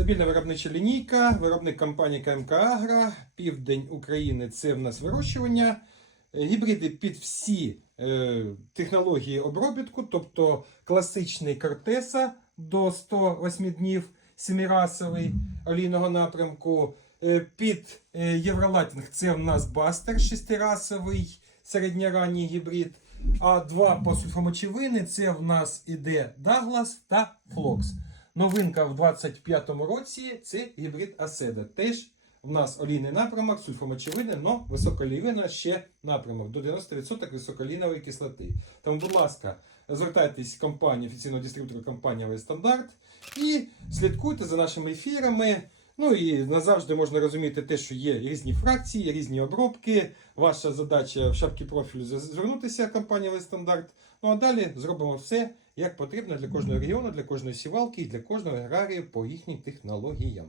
Стабільна виробнича лінійка, виробник компанії КМК Агро, південь України це в нас вирощування. Е, Гібриди під всі е, технології обробітку, тобто класичний Кортеса до 108 днів, семирасовий олійного напрямку. Е, під е, Євролатінг це в нас Бастер шестирасовий середньоранній гібрид. А два по сульфомочевини це в нас іде Douglas та Флокс. Новинка в 25-му році це гібрид Аседа. Теж в нас олійний напрямок, сульфомочевини, але високолівина ще напрямок до 90% високолійнової кислоти. Тому, будь ласка, звертайтесь компанію, офіційного дистриб'ютора компанії «Авіа Стандарт і слідкуйте за нашими ефірами. Ну і назавжди можна розуміти те, що є різні фракції, різні обробки. Ваша задача в шапці профілю звернутися компанія Лестандарт. Стандарт. Ну а далі зробимо все, як потрібно для кожного регіону, для кожної сівалки і для кожного аграрію по їхнім технологіям.